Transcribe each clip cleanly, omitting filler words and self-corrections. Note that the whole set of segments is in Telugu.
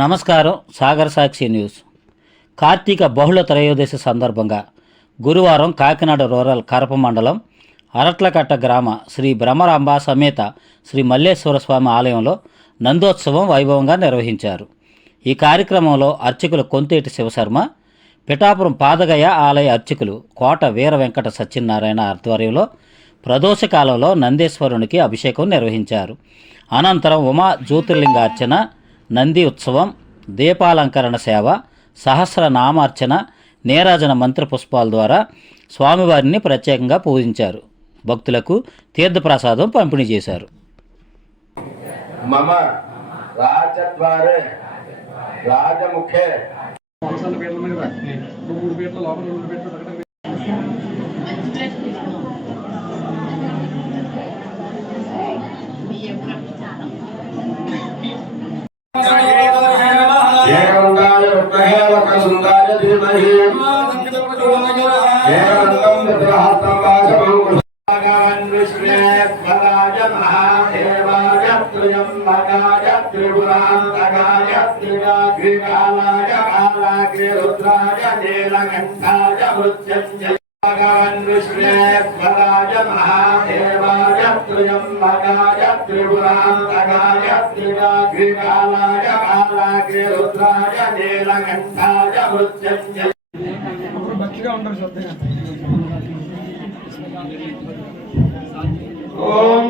నమస్కారం. సాగర సాక్షి న్యూస్. కార్తీక బహుళ త్రయోదశి సందర్భంగా గురువారం కాకినాడ రూరల్ కరప మండలం అరట్లకట్ట గ్రామ శ్రీ భ్రమరాంబ సమేత శ్రీ మల్లేశ్వర స్వామి ఆలయంలో నందోత్సవం వైభవంగా నిర్వహించారు. ఈ కార్యక్రమంలో అర్చకులు కొంతేటి శివశర్మ, పిఠాపురం పాదగయ ఆలయ అర్చకులు కోట వీర వెంకట సత్యనారాయణ ఆధ్వర్యంలో ప్రదోషకాలంలో నందేశ్వరునికి అభిషేకం నిర్వహించారు. అనంతరం ఉమా జ్యోతిర్లింగార్చన, నంది ఉత్సవం, దీపాలంకరణ సేవ, సహస్రనామార్చన, నీరాజన మంత్రపుష్పాల ద్వారా స్వామివారిని ప్రత్యేకంగా పూజించారు. భక్తులకు తీర్థప్రసాదం పంపిణీ చేశారు. మమ రాజద్వారే రాజముఖే త్రిపురాంతకాయ త్రిగాగ్రికాలాయ కాలాగ్రిరుద్రాయ నీలకంఠాయ మృత్యుంజయ భగవన్ విష్ణేశ్వరాయ మహాదేవాయ త్రయంబకాయ త్రిపురాంతకాయ త్రిగాగ్రికాలాయ కాలాగ్రిరుద్రాయ నీలకంఠాయ మృత్యుంజయ. భక్తిగా ఉంటారు శ్రద్ధగా. ఓం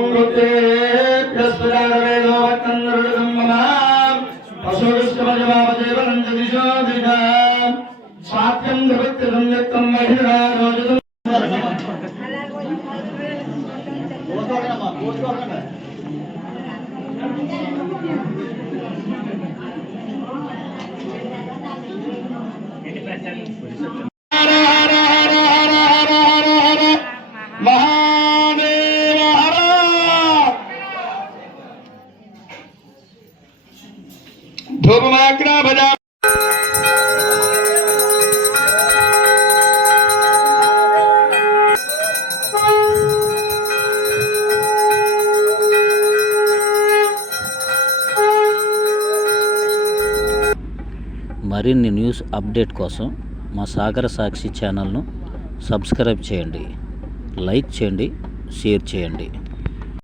మరిన్ని న్యూస్ అప్డేట్ కోసం మా సాగర సాక్షి ఛానల్ను సబ్స్క్రైబ్ చేయండి, లైక్ చేయండి, షేర్ చేయండి.